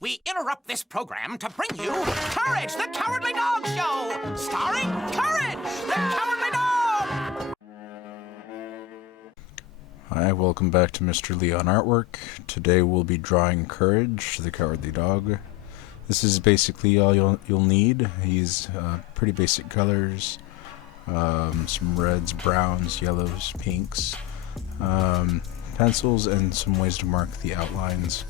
We interrupt this program to bring you Courage the Cowardly Dog Show, starring Courage the Cowardly Dog! Hi, welcome back to Mr. Leon Artwork. Today we'll be drawing Courage the Cowardly Dog. This is basically all you'll need. He's pretty basic colors, some reds, browns, yellows, pinks, pencils, and some ways to mark the outlines.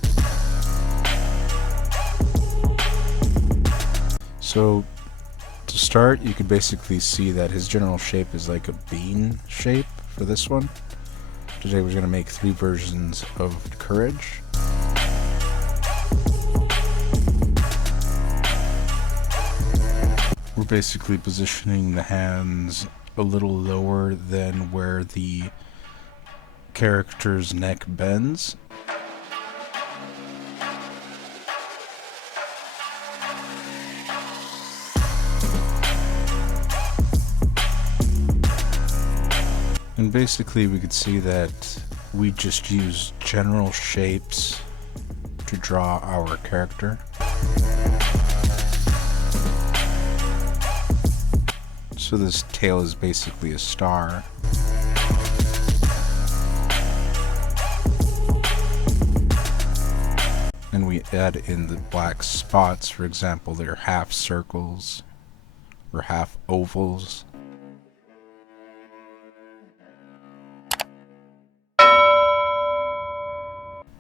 So to start, you could basically see that his general shape is like a bean shape for this one. Today we're going to make 3 versions of Courage. We're basically positioning the hands a little lower than where the character's neck bends. And basically we could see that we just use general shapes to draw our character. So this tail is basically a star. And we add in the black spots. For example, they're half circles or half ovals.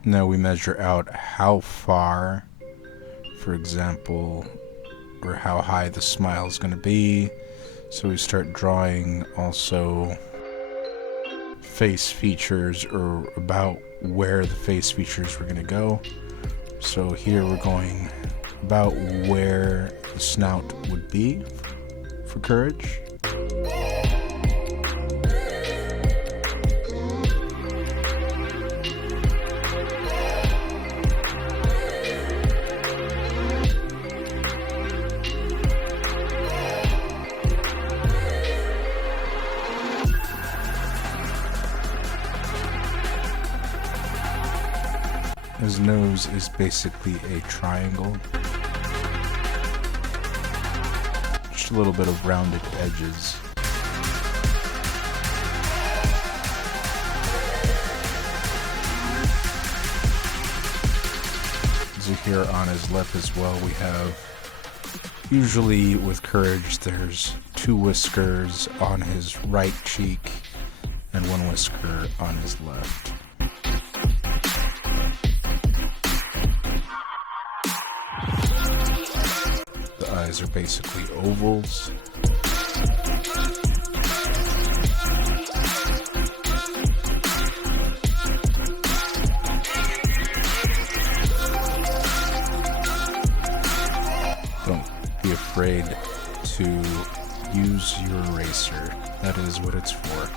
Now we measure out how far, for example, or how high the smile is going to be. So we start drawing also face features, or about where the face features were going to go. So here we're going about where the snout would be for Courage. His nose is basically a triangle. Just a little bit of rounded edges. So here on his lip as well, we have, usually with Courage, there's 2 whiskers on his right cheek and 1 whisker on his left. The eyes are basically ovals. Don't be afraid to use your eraser. That is what it's for.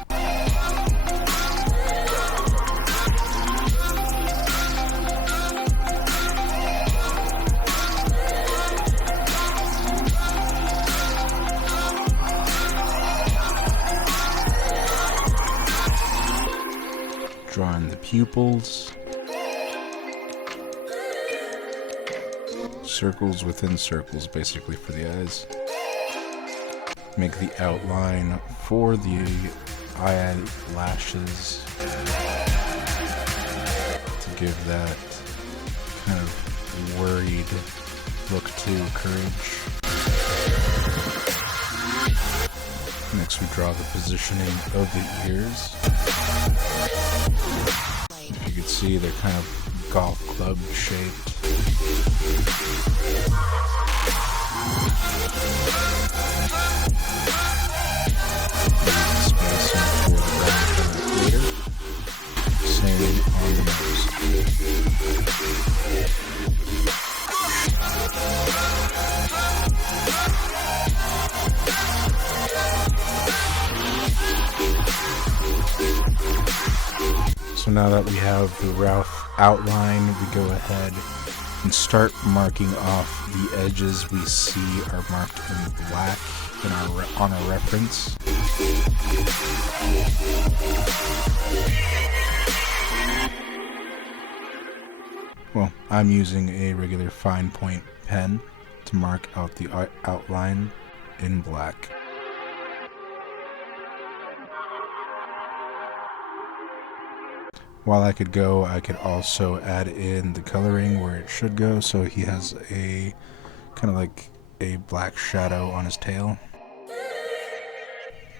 Drawing the pupils, circles within circles basically for the eyes. Make the outline for the eyelashes to give that kind of worried look to Courage. Next we draw the positioning of the ears. You can see they're kind of golf club shaped. Spacing for the round ear. Same on the nose. So now that we have the rough outline, we go ahead and start marking off the edges we see are marked in black on our reference. Well, I'm using a regular fine point pen to mark out the outline in black. While I could go, I could also add in the coloring where it should go, so he has a kind of like a black shadow on his tail.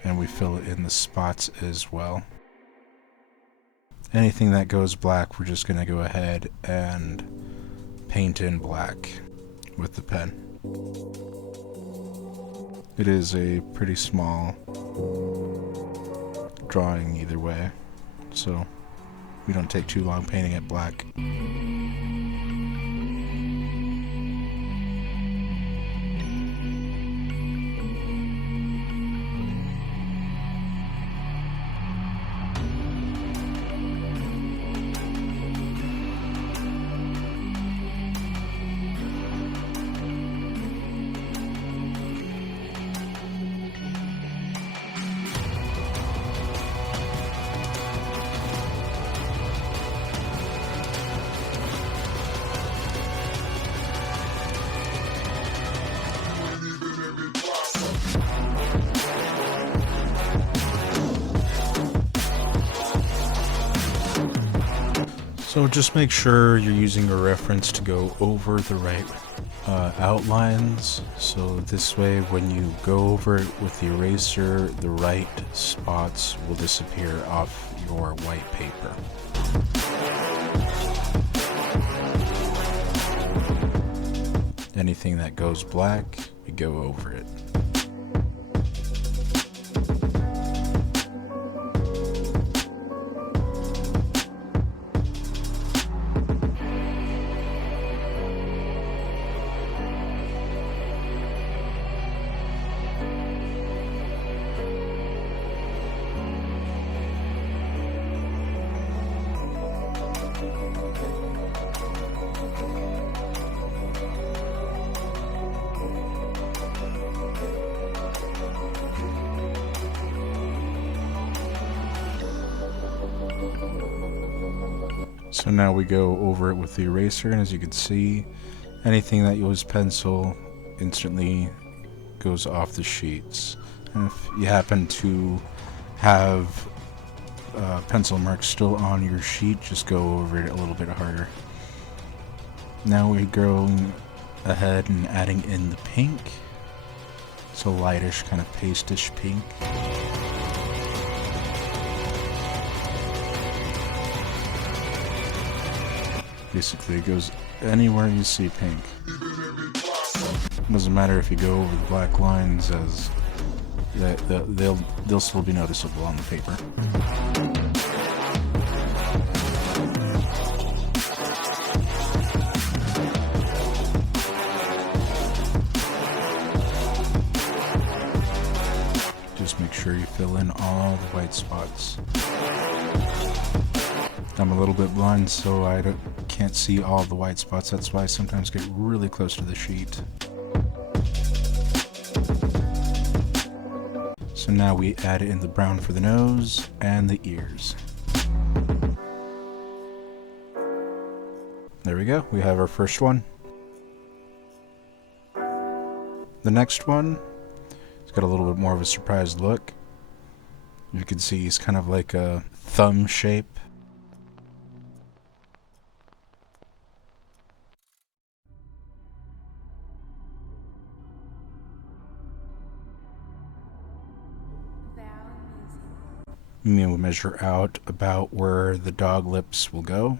And we fill in the spots as well. Anything that goes black, we're just going to go ahead and paint in black with the pen. It is a pretty small drawing either way, so we don't take too long painting it black. So just make sure you're using a reference to go over the right outlines, so this way when you go over it with the eraser, the right spots will disappear off your white paper. Anything that goes black, you go over it. So now we go over it with the eraser, and as you can see, anything that you use pencil instantly goes off the sheets. And if you happen to have pencil marks still on your sheet, just go over it a little bit harder. Now we're going ahead and adding in the pink. It's a lightish, kind of pastish pink. Basically, it goes anywhere you see pink. Doesn't matter if you go over the black lines, as they'll still be noticeable on the paper. Just make sure you fill in all the white spots. I'm a little bit blind, so I can't see all the white spots. That's why I sometimes get really close to the sheet. So now we add in the brown for the nose and the ears. There we go. We have our first one. The next one, it's got a little bit more of a surprised look. You can see he's kind of like a thumb shape. We'll measure out about where the dog lips will go.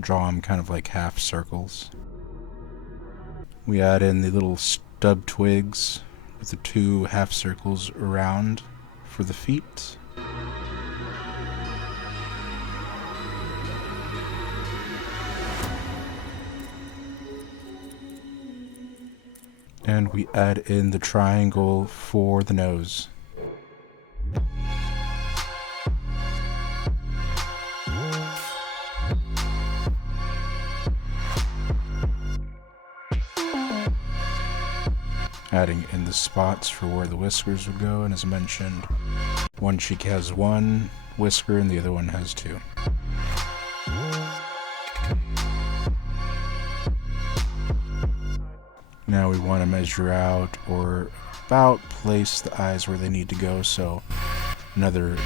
Draw them kind of like half circles. We add in the little stub twigs with the two half circles around for the feet. And we add in the triangle for the nose. Adding in the spots for where the whiskers would go, and as mentioned, one cheek has one, whisker and the other one has 2. Now we want to measure out or about place the eyes where they need to go, so another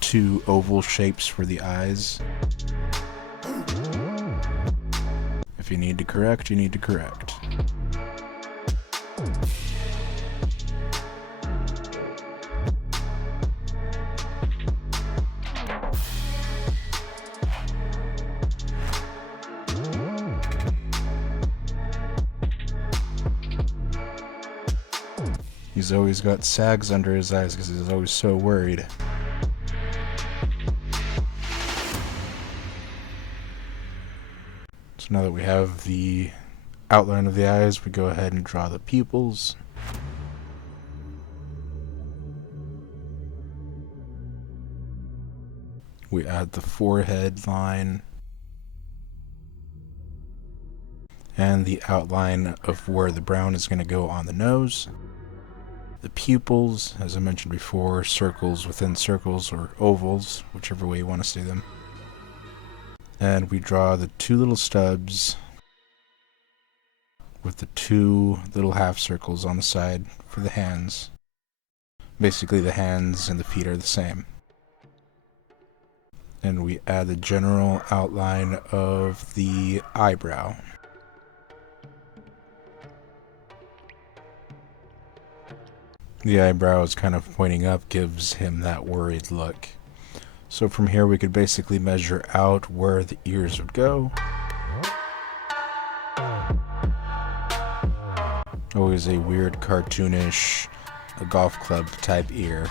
2 oval shapes for the eyes. If you need to correct, you need to correct. He's always got sags under his eyes because he's always so worried. So now that we have the outline of the eyes, we go ahead and draw the pupils. We add the forehead line and the outline of where the brown is going to go on the nose. The pupils, as I mentioned before, circles within circles or ovals, whichever way you want to see them. And we draw the 2 little stubs with the 2 little half circles on the side for the hands. Basically the hands and the feet are the same. And we add the general outline of the eyebrow. The eyebrow is kind of pointing up, gives him that worried look. So from here we could basically measure out where the ears would go. Always a weird cartoonish, a golf club type ear.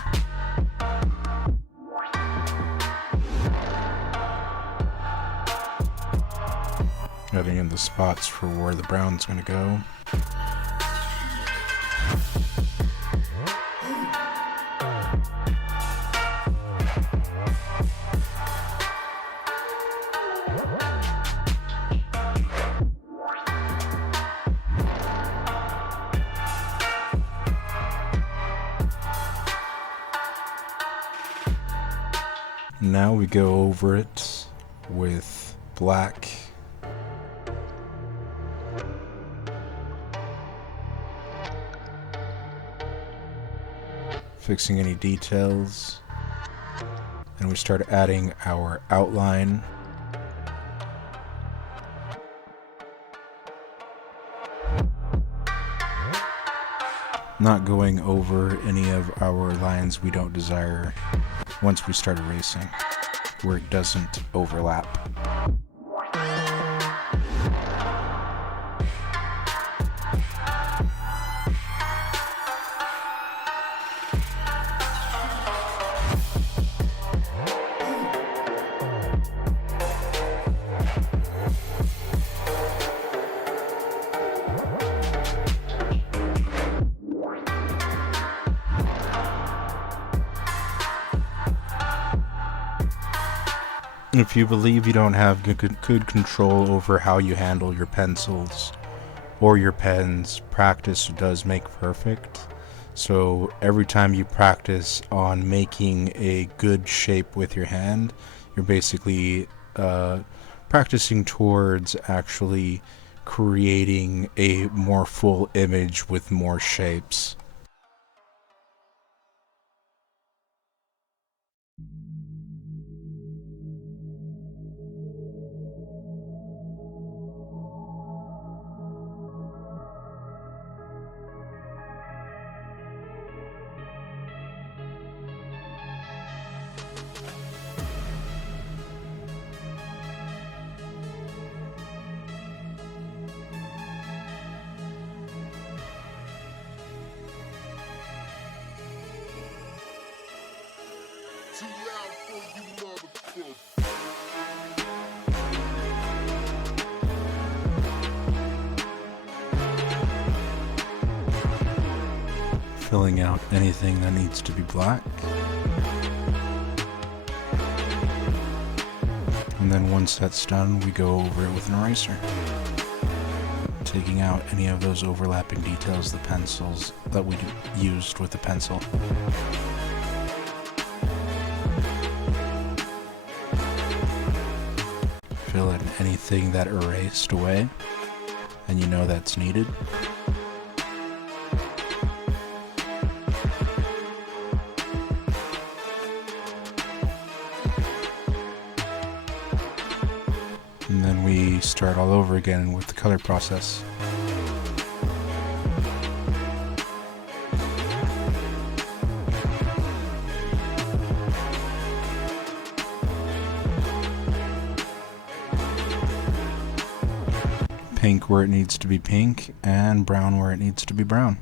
Adding in the spots for where the brown's going to go. Now we go over it with black. Fixing any details. And we start adding our outline. Not going over any of our lines we don't desire once we start erasing, where it doesn't overlap. If you believe you don't have good control over how you handle your pencils or your pens, practice does make perfect. So every time you practice on making a good shape with your hand, you're basically practicing towards actually creating a more full image with more shapes. Filling out anything that needs to be black. And then once that's done, we go over it with an eraser, taking out any of those overlapping details, the pencils that we used with the pencil. fill in anything that erased away, and you know that's needed. And then we start all over again with the color process. Pink where it needs to be pink, and brown where it needs to be brown.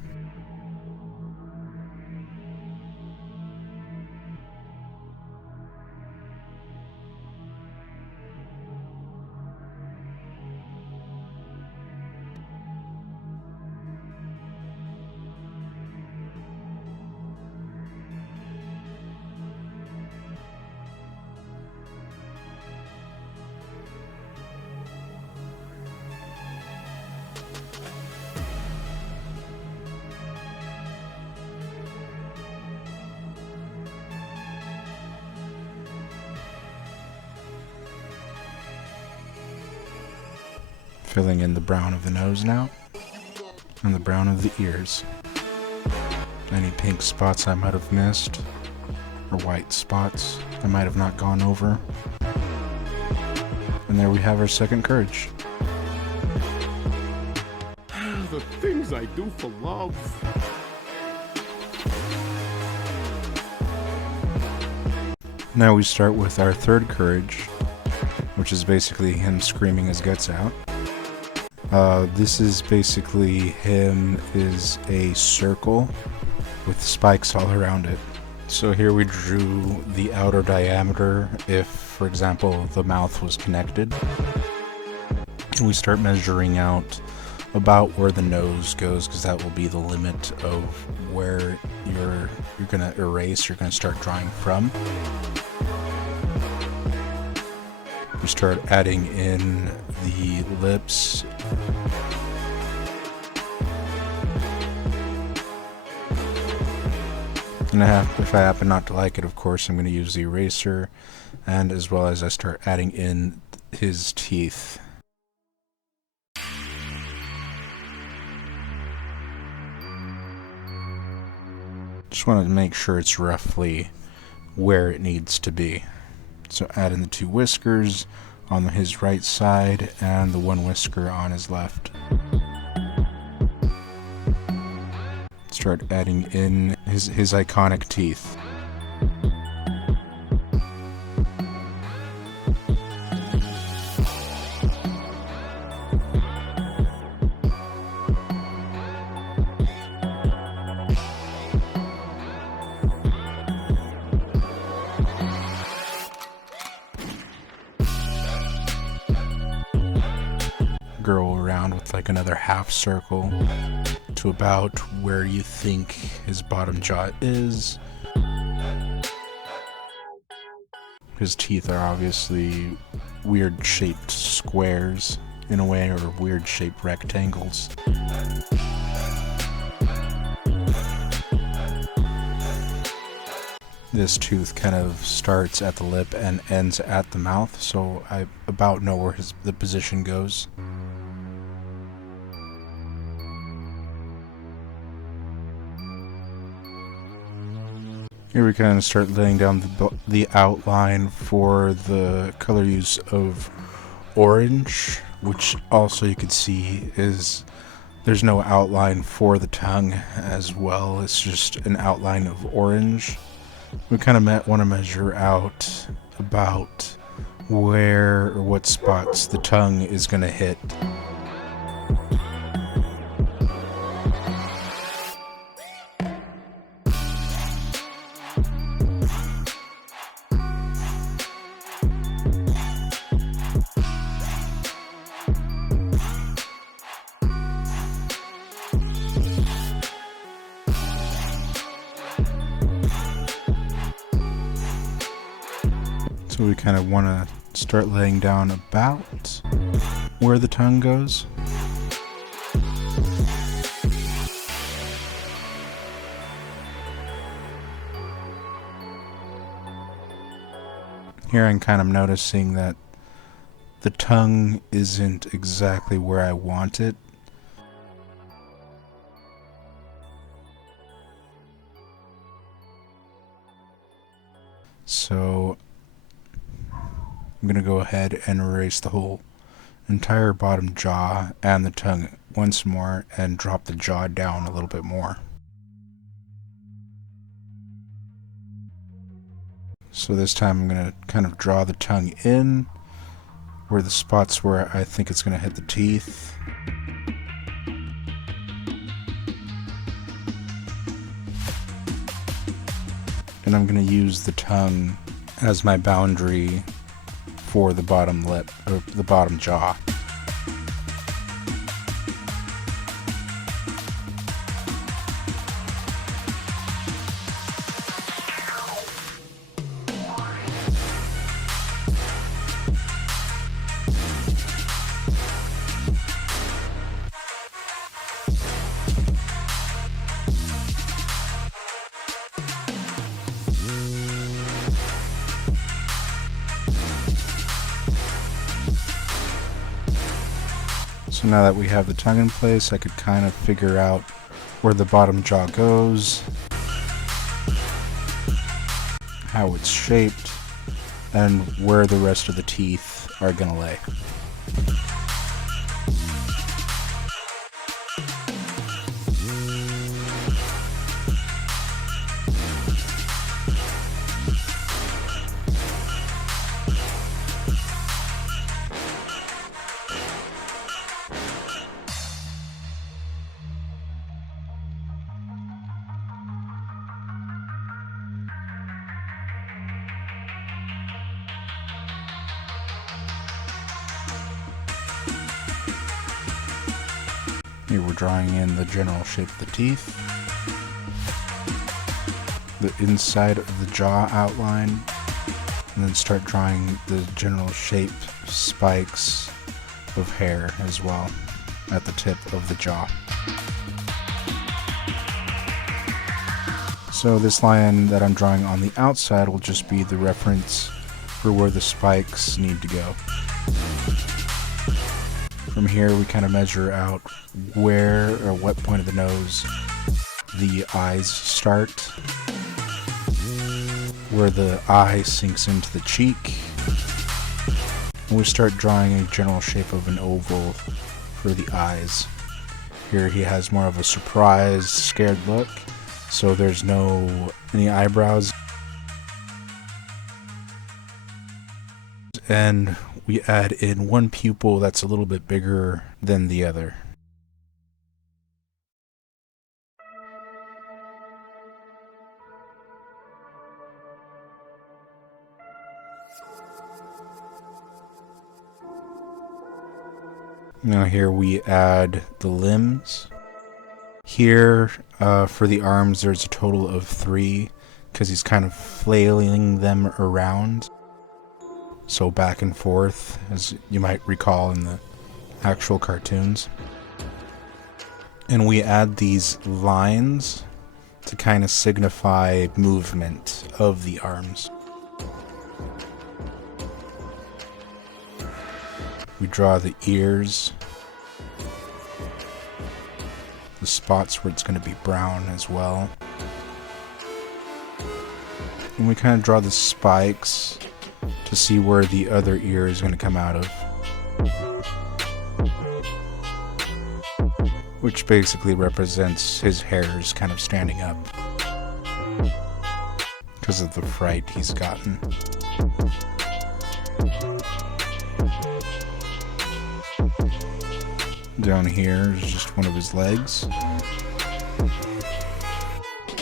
Filling in the brown of the nose now, and the brown of the ears. Any pink spots I might have missed, or white spots I might have not gone over. And there we have our second courage. The things I do for love. Now we start with our third courage, which is basically him screaming his guts out. This is basically him is a circle with spikes all around it. So here we drew the outer diameter if, for example, the mouth was connected. And we start measuring out about where the nose goes, because that will be the limit of where you're going to erase, you're going to start drawing from. We start adding in the lips. And if I happen not to like it, of course, I'm going to use the eraser, and as well as I start adding in his teeth. Just want to make sure it's roughly where it needs to be. So add in the two whiskers on his right side and the one whisker on his left. Start adding in his iconic teeth. Go around with like another half circle to about where you think his bottom jaw is. His teeth are obviously weird shaped squares in a way, or weird shaped rectangles. This tooth kind of starts at the lip and ends at the mouth, so I about know where the position goes. Here we kind of start laying down the outline for the color use of orange, which also you could see is there's no outline for the tongue as well. It's just an outline of orange. We kind of want to measure out about where or what spots the tongue is going to hit. So we kind of want to start laying down about where the tongue goes. Here I'm kind of noticing that the tongue isn't exactly where I want it. So I'm going to go ahead and erase the whole entire bottom jaw and the tongue once more and drop the jaw down a little bit more. So this time I'm going to kind of draw the tongue in where the spots where I think it's going to hit the teeth. And I'm going to use the tongue as my boundary for the bottom lip, or the bottom jaw. So now that we have the tongue in place, I could kind of figure out where the bottom jaw goes, how it's shaped, and where the rest of the teeth are going to lay. Here we're drawing in the general shape of the teeth, the inside of the jaw outline, and then start drawing the general shape spikes of hair as well at the tip of the jaw. So this line that I'm drawing on the outside will just be the reference for where the spikes need to go. From here we kind of measure out where or what point of the nose the eyes start, where the eye sinks into the cheek, and we start drawing a general shape of an oval for the eyes. Here he has more of a surprised, scared look, so there's no any eyebrows. And we add in one pupil that's a little bit bigger than the other. Now here we add the limbs. Here for the arms there's a total of 3 because he's kind of flailing them around. So back and forth, as you might recall in the actual cartoons. And we add these lines to kind of signify movement of the arms. We draw the ears, the spots where it's going to be brown as well. And we kind of draw the spikes to see where the other ear is going to come out of. Which basically represents his hairs kind of standing up because of the fright he's gotten. Down here is just one of his legs.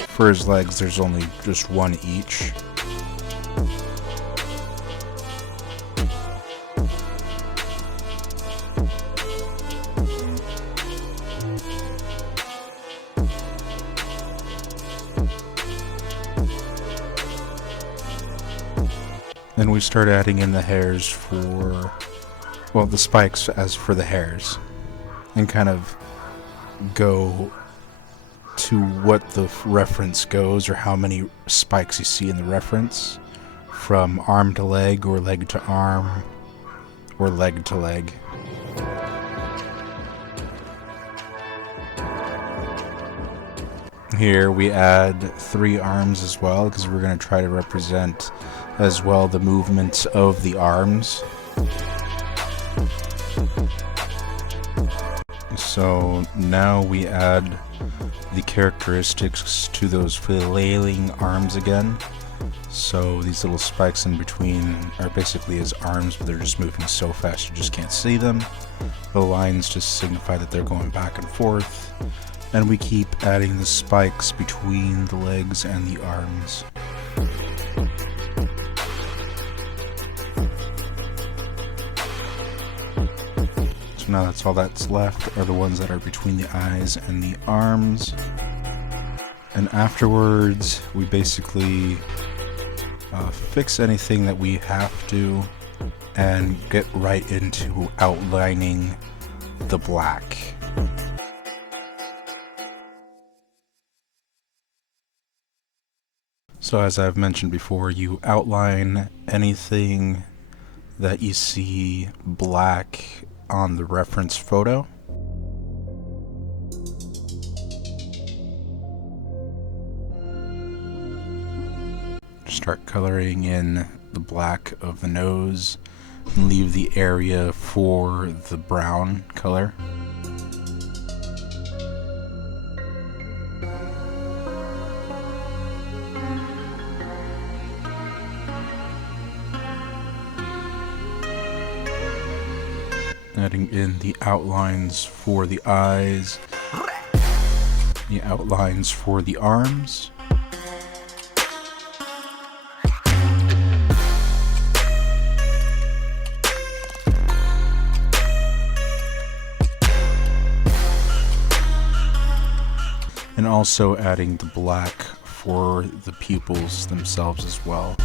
For his legs, there's only just one each. Then we start adding in the hairs for, well, the spikes as for the hairs, and kind of go to what the reference goes, or how many spikes you see in the reference, from arm to leg, or leg to arm, or leg to leg. Here we add 3 arms as well, because we're going to try to represent as well the movements of the arms. So now we add the characteristics to those flailing arms again. So these little spikes in between are basically his arms, but they're just moving so fast you just can't see them. The lines just signify that they're going back and forth. And we keep adding the spikes between the legs and the arms. So now that's all that's left, are the ones that are between the eyes and the arms. And afterwards, we basically fix anything that we have to and get right into outlining the black. So as I've mentioned before, you outline anything that you see black on the reference photo. Start coloring in the black of the nose and leave the area for the brown color. Adding in the outlines for the eyes, the outlines for the arms, and also adding the black for the pupils themselves as well.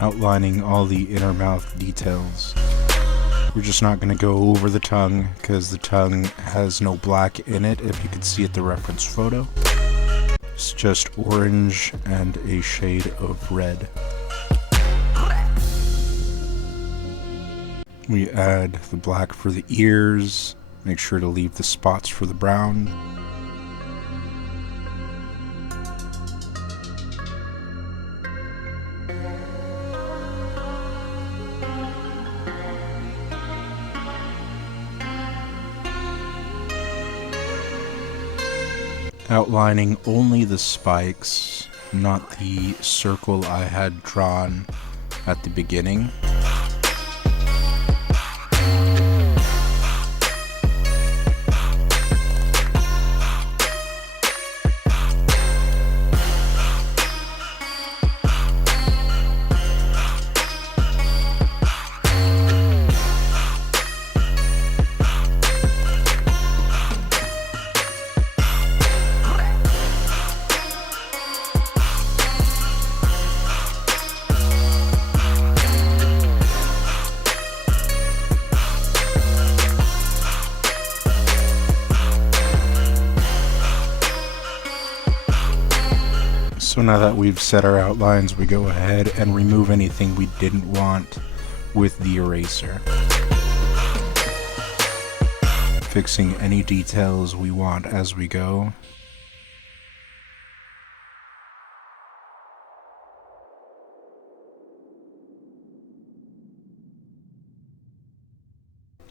Outlining all the inner mouth details. We're just not going to go over the tongue because the tongue has no black in it, if you can see at the reference photo. It's just orange and a shade of red. We add the black for the ears, make sure to leave the spots for the brown. Outlining only the spikes, not the circle I had drawn at the beginning. So now that we've set our outlines, we go ahead and remove anything we didn't want with the eraser. Fixing any details we want as we go.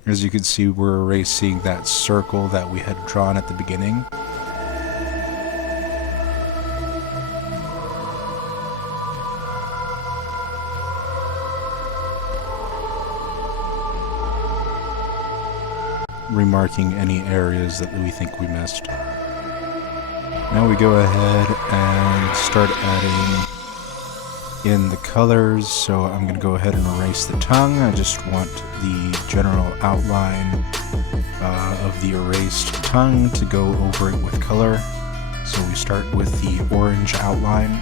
As you can see, we're erasing that circle that we had drawn at the beginning. Remarking any areas that we think we missed. Now we go ahead and start adding in the colors. So I'm going to go ahead and erase the tongue. I just want the general outline of the erased tongue to go over it with color. So we start with the orange outline.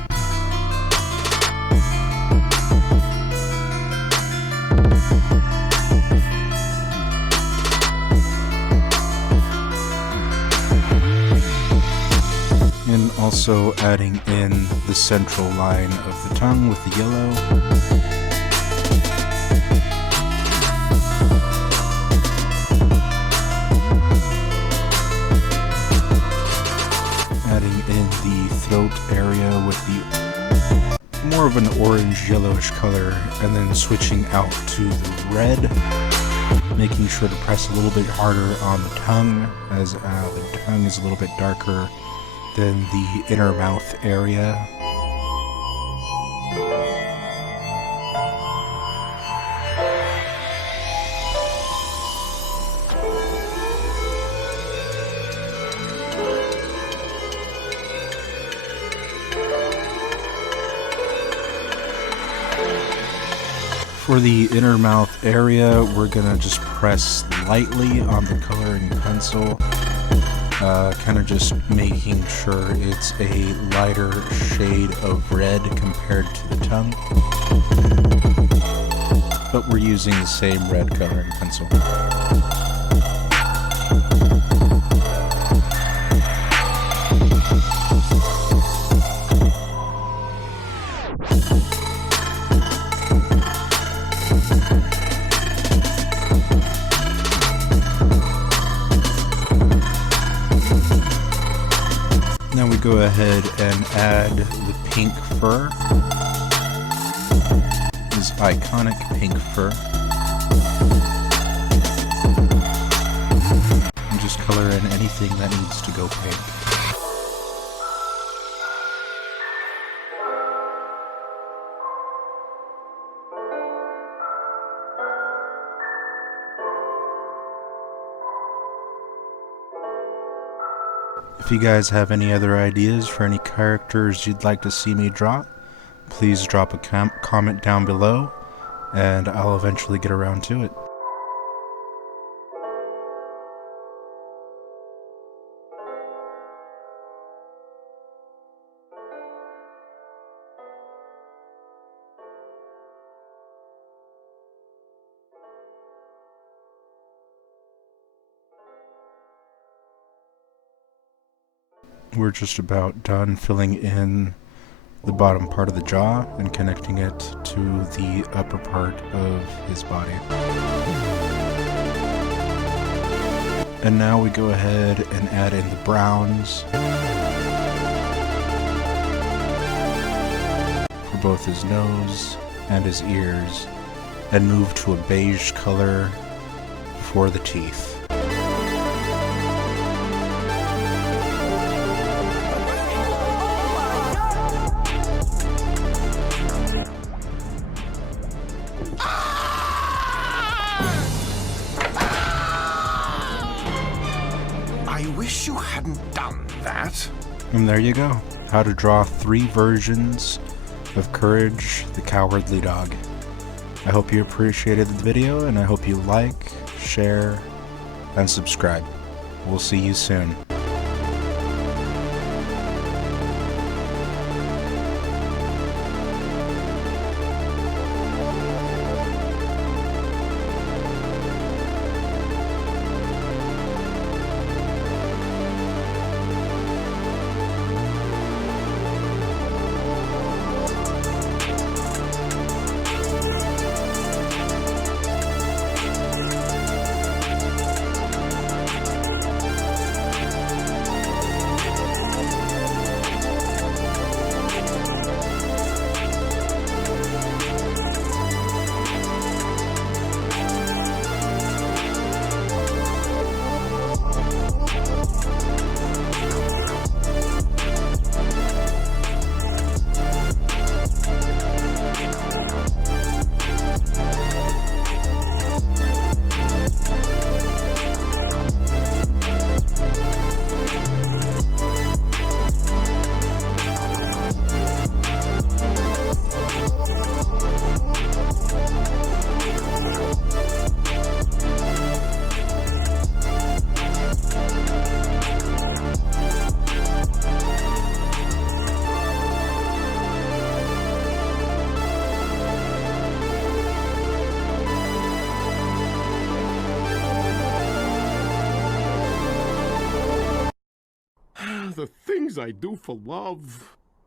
Also adding in the central line of the tongue with the yellow. Adding in the throat area with the more of an orange yellowish color, and then switching out to the red, making sure to press a little bit harder on the tongue, as the tongue is a little bit darker than the inner mouth area. For the inner mouth area, we're gonna just press lightly on the coloring pencil, kind of just making sure it's a lighter shade of red compared to the tongue. But we're using the same red coloring pencil. Now we go ahead and add the pink fur, this iconic pink fur, and just color in anything that needs to go pink. If you guys have any other ideas for any characters you'd like to see me draw, please drop a comment down below, and I'll eventually get around to it. We're just about done filling in the bottom part of the jaw and connecting it to the upper part of his body. And now we go ahead and add in the browns for both his nose and his ears, and move to a beige color for the teeth. I wish you hadn't done that. And there you go. How to draw 3 versions of Courage the Cowardly Dog. I hope you appreciated the video, and I hope you like, share, and subscribe. We'll see you soon. The things I do for love.